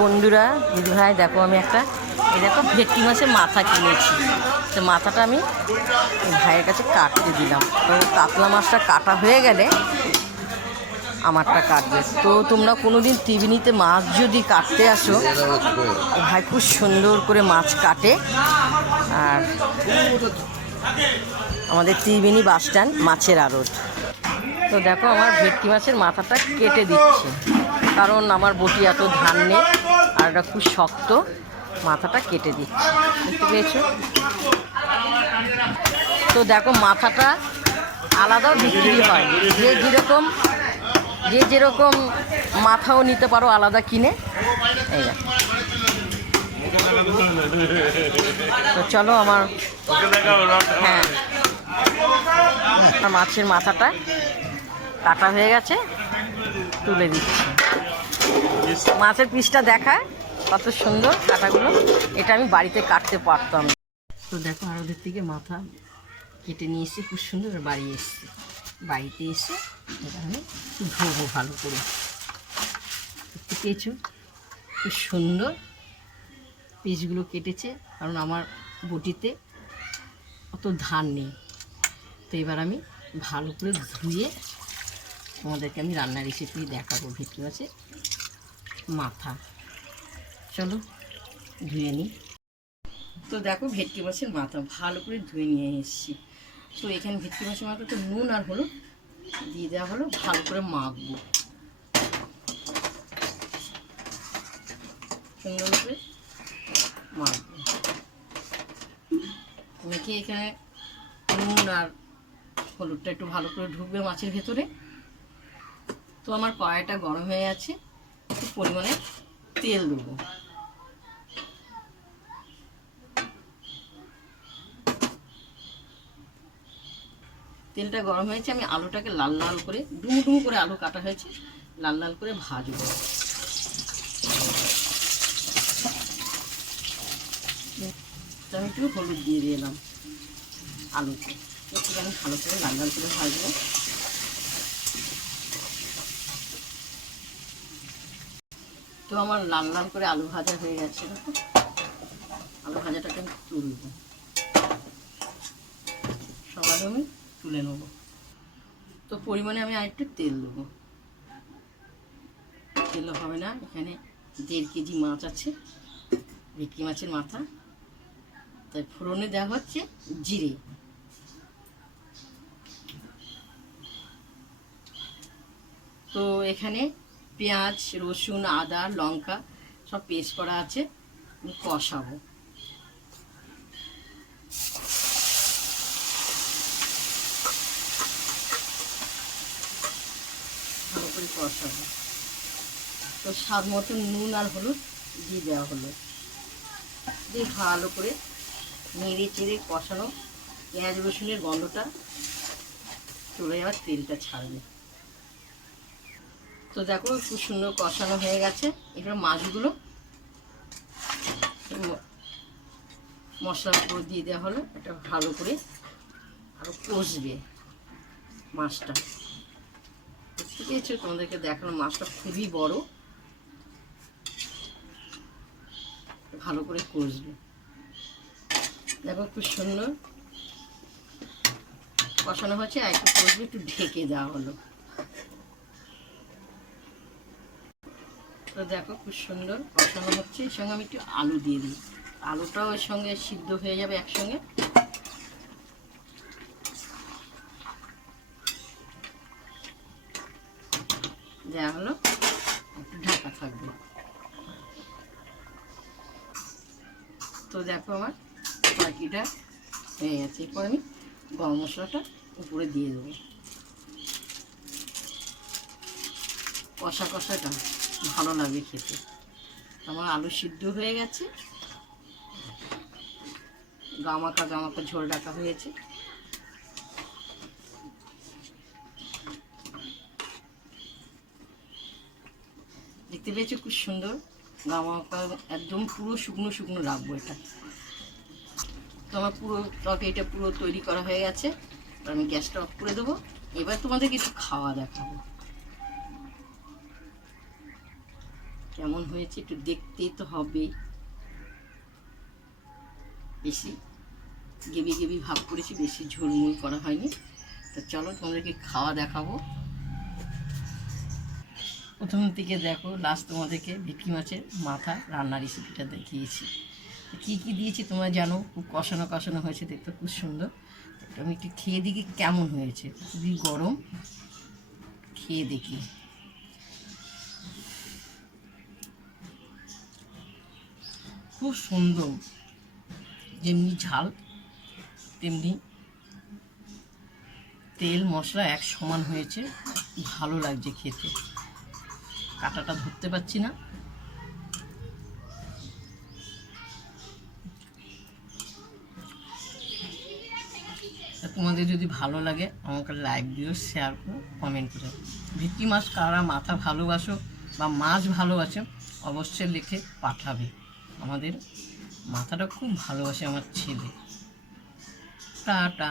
বন্ধুরা, দিদিভাই দেখো আমি এই দেখো ভেটকি মাছের মাথা কিনেছি। তো মাথাটা আমি ভাইয়ের কাছে কাটতে দিলাম। তো কাতলা মাছটা কাটা হয়ে গেলে আমারটা কাটবে। তো তোমরা কোনো দিন ত্রিবেণীতে মাছ যদি কাটতে আসো, ভাই খুব সুন্দর করে মাছ কাটে। আর আমাদের ত্রিবেণী বাস স্ট্যান্ড, মাছের আড়ত। তো দেখো আমার ভেটকি মাছের মাথাটা কেটে দিচ্ছে, কারণ আমার বটি এত ধান নেই আর এটা খুব শক্ত। মাথাটা কেটে দিচ্ছে, বুঝতে পেরেছো? তো দেখো মাথাটা আলাদাও বিক্রি হয়, যে যেরকম মাথাও নিতে পারো আলাদা কিনে। এই দেখো। তো চলো আমার হ্যাঁ মাছের মাথাটা কাটা হয়ে গেছে, তুলে দিচ্ছি। মাছের পিসটা দেখায় কত সুন্দর কাটাগুলো। এটা আমি বাড়িতে কাটতে পারতাম। তো দেখো আর ওদের থেকে মাথা কেটে নিয়ে এসে খুব সুন্দর বাড়ি এসছে। বাড়িতে এসে এটা আমি ধোবো ভালো করে। দেখতে পেয়েছো খুব সুন্দর পিসগুলো কেটেছে, কারণ আমার বটিতে অত ধান নেই। তো এবার আমি ভালো করে ধুয়ে তোমাদেরকে আমি রান্নার রেসিপি দেখাবো। ভেটকি মাছের মাথা, চলো ধুয়ে নিই। তো দেখো ভেটকি মাছের মাথা ভালো করে ধুয়ে নিয়ে এসেছি। তো এখানে ভেটকি মাছের মাথা তো নুন আর হলো দিয়ে দেওয়া হলো, ভালো করে মাখবো সুন্দর করে মাখবো। মেখে এখানে নুন আর হলুদটা একটু ভালো করে ঢুকবে মাছের ভেতরে। তো আমার কড়াইটা গরম হয়ে আছে, একটু পরিমাণে তেল দেবো। তেলটা গরম হয়েছে, আমি আলুটাকে লাল লাল করে ডুমো ডুমো করে আলু কাটা হয়েছে, লাল লাল করে ভাজবো। আমি একটু হলুদ দিয়ে দিলাম আলুতে, একটু আমি ভালো করে লাল লাল করে ভাজবো। তো আমার লাল লাল করে আলু ভাজা হয়ে গেছে। দেখো আলু ভাজাটাকে আমি তুলব, সবার আমি তুলে নেব। তো পরিমাণে আমি আরেকটু তেল দেবো, তেল হবে না। এখানে 1.5 কেজি মাছ আছে, ভেটকি মাছের মাথা। তাই ফোড়নে দেওয়া হচ্ছে জিরে, তো এখানে পেঁয়াজ রসুন আদা লঙ্কা সব পেস্ট করা আছে, কষাবো। ভালো করে কষাবো। তো স্বাদ মতো নুন আর হলুদ দিয়ে দেওয়া হলো, দিয়ে ভালো করে নেড়ে চেড়ে কষানো। পেঁয়াজ রসুনের গন্ধটা চলে যাওয়ার তেলটা ছাড়বে। তো দেখো খুব সুন্দর কষানো হয়ে গেছে। এবার মাছগুলো মশলার উপর দিয়ে দেওয়া হলো, এটা ভালো করে আরও কষবে মাছটা। বুঝতে পেরেছো? তোমাদেরকে দেখানো মাছটা খুবই বড়, ভালো করে কষবে। দেখো খুব সুন্দর কষানো হচ্ছে, আর একটু কষবে, একটু ঢেকে দেওয়া হলো। তো দেখো খুব সুন্দর কষানো হচ্ছে। এর সঙ্গে আমি একটু আলু দিয়ে দিই, আলুটাও এর সঙ্গে সিদ্ধ হয়ে যাবে একসঙ্গে। দেওয়া হলো, একটু ঢাকা থাকবে। তো দেখো আমার বাকিটা হয়ে গেছে। এরপর আমি গরম মশলাটা উপরে দিয়ে দেবো। কষা কষাটা ভালো লাগবে খেতে। আমার আলু সিদ্ধ হয়ে গেছে, গামাকা গামাকা ঝোল ডাকা হয়েছে। দেখতে পেয়েছো খুব সুন্দর গামাকা, একদম পুরো শুকনো শুকনো রাখবো এটা। তো আমার পুরো তরকারিটা পুরো তৈরি করা হয়ে গেছে। আমি গ্যাসটা অফ করে দেবো। এবার তোমাদের কিছু খাওয়া দেখাবো। কেমন হয়েছে একটু দেখতেই তো হবে। বেশি গেবি গেবি ভাব করেছি, বেশি ঝোলমুল করা হয়নি। তো চলো তোমাদেরকে খাওয়া দেখাবো। প্রথম থেকে দেখো লাস্ট তোমাদেরকে ভেটকি মাছের মাথা রান্নার রেসিপিটা দেখিয়েছি। কী কী দিয়েছি তোমরা জানো, খুব কষানো কষানো হয়েছে, দেখতে খুব সুন্দর। আমি একটু খেয়ে দেখি কেমন হয়েছে, খুবই গরম, খেয়ে দেখি। খুব সুন্দর, যেমনি ঝাল তেমনি তেল মশলা এক সমান হয়েছে, ভালো লাগছে খেতে। কাঁটাটা ধরতে পারছি না। তোমাদের যদি ভালো লাগে আমাকে লাইক দিও, শেয়ার করো, কমেন্ট করো। ভেটকি মাছ কারা মাথা ভালোবাসো বা মাছ ভালোবাসো অবশ্যই লিখে পাঠাবে। আমাদের মাথাটা খুব ভালোবাসে আমার ছেলে। টাটা।